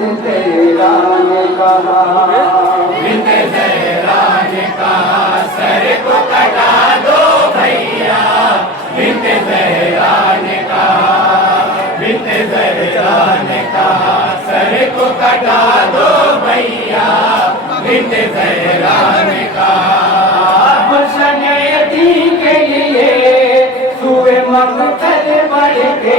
तेरा ने कहा, बिंद जहरा ने कहा सर को कटा दो भैया, बिंद जहरा ने कहा, बिंद जहरा ने कहा सर को कटा दो भैया, बिंद जहरा ने कहा। गुलशन यतीम के लिए सुए मक्तल बढ़ के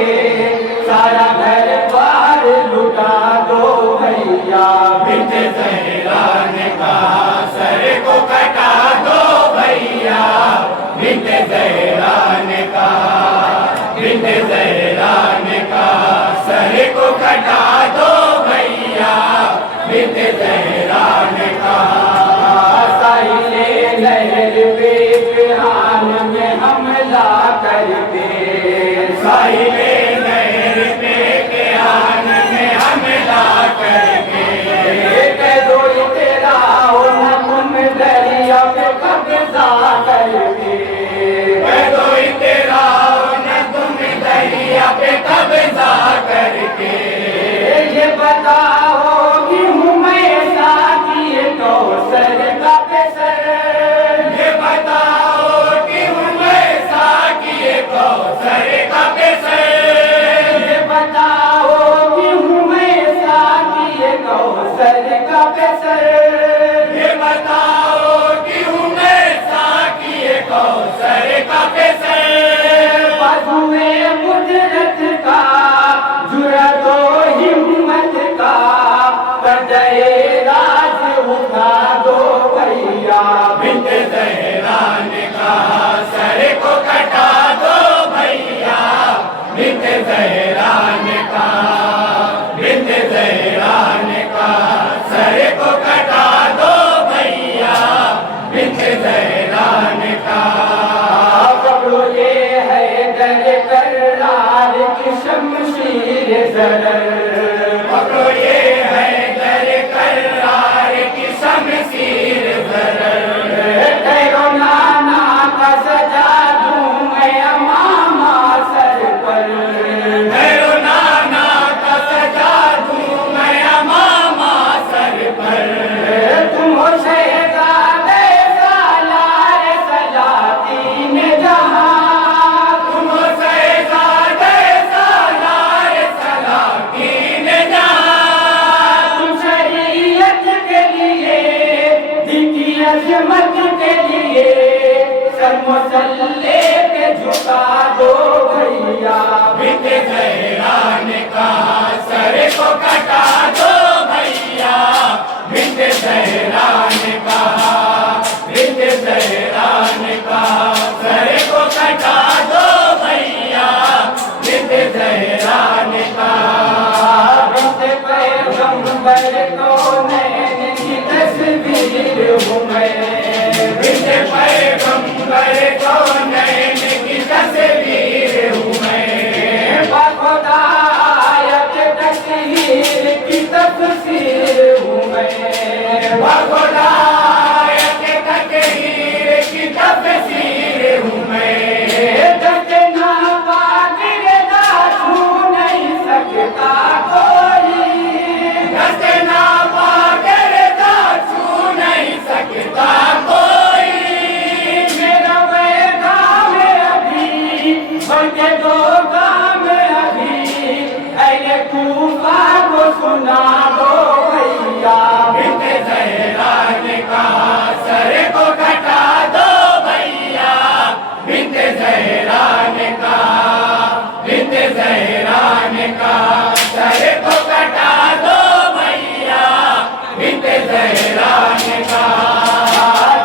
सारा घर बार लुटा दो भैया, बिंद जहरा ने कहा सर को कटा दो भैया, बिंद जहरा ने कहा, बिंद जहरा ने कहा सर को कटा दो भैया, बिंद जहरा ने कहा। साइले लहर पे बिहान में हमला करके, साइले नहर पे बिहान में हमला करके, दो तेरा हो न तुम दरिया पे कब्जा करके, कोई तेरा न तुम दरिया पे कब्जा करके, ये बताओ कि हूँ मैं साथी कौसर का पेसर, ये बताओ कि हूँ मैं साकी कौसर का पेशर, ये बताओ कि हूँ मैं साथी कौसर का पेसर, ये बताओ कि हूँ मैं साकी कौसर का पेशर, बाजुए कुदरत का जुड़ा दो हिम्मत का, पर्दे राज उठा दो भैया, बिंद जहरा ने कहा सर को कटा दो भैया, बिंद जहरा ने कहा, बिंद जहरा ने कहा सर को कटा दो भैया, बिंद जहरा ने कहा। पकड़ो ये है दर करार की शमशीर जरर, पकड़ो ये है दर करार की शमशीर जरर, ठहरो नाना का सजा दूं मैं अमामा सर पर, भैरो नाना का सजा दूं मैं अमामा सर पर, तुम हो शहजादे सालार सलातीन जहां, तुम शहजादे सालार सलातीन जहां, तुम शरीयत के लिए दिखी अजमत के लिए सर मुसल्ले पे झुका दो भैया, बिंद जहरा ने कहा सर को कटा दो भैया, बिंद जहरा ने कहा, बिंद जहरा ने कहा सर को कटा दो भैया, बिंद जहरा ने कहा। बिंद पैगंबर को नैन की तस्वीर हूँ मैं, बिंद पैगंबर को नैन की तस्वीर हूँ मैं, बाखुदा आयत तस्वीर की तफसीर हूँ मैं, बगुलायत तकहीर की तफसीर हूँ मैं, दर्जना पादिर दा छू नहीं सकता कोई, दस्तना पाकर दा छू नहीं सकता कोई, मेरा पैगाम अभी बल्कि दो काम अभी, अरे कूफा को सुना दो भैया, बिंद जहरा ने कहा सर को कटा दो भैया, बिंद जहरा ने कहा, बिंद जहरा ने कहा सर को कटा दो भैया, बिंद जहरा ने कहा।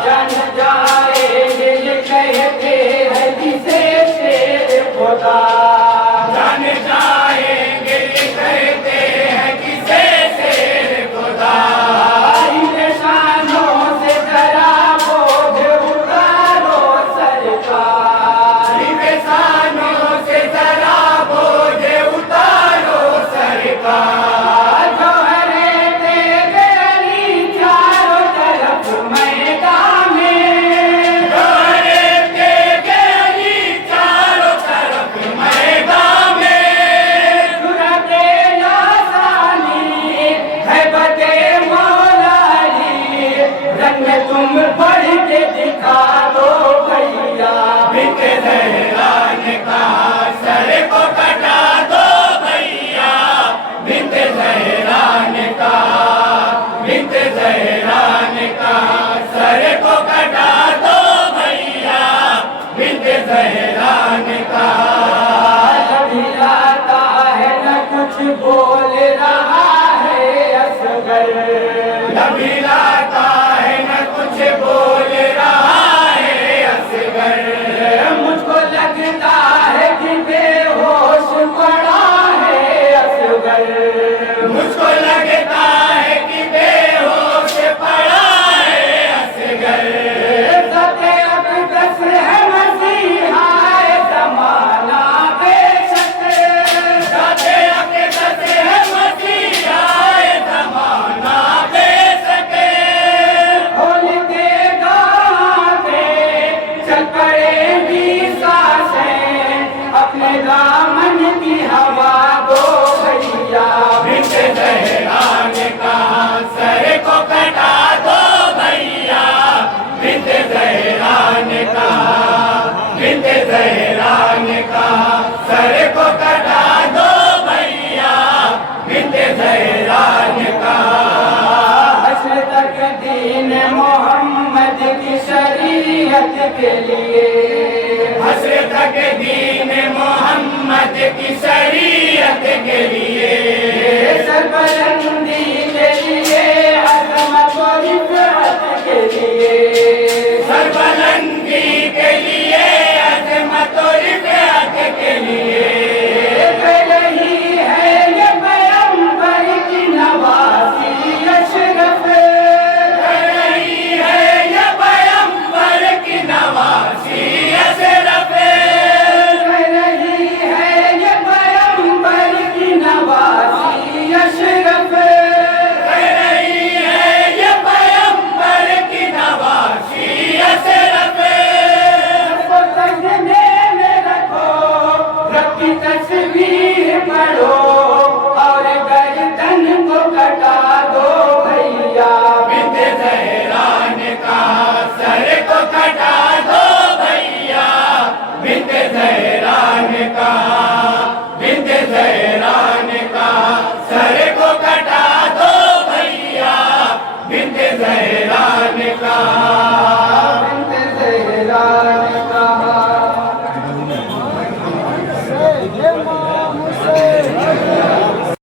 जन जाए ये कहते हैं जिसे शेर खुदा, ज़हरा ने कहा सर को कटा दो भैया, बिन्ते ज़हरा ने कहा। हश्र तक दीन मोहम्मद की शरीयत के लिए, हश्र तक दीन मोहम्मद की शरीयत के लिए सरबलंद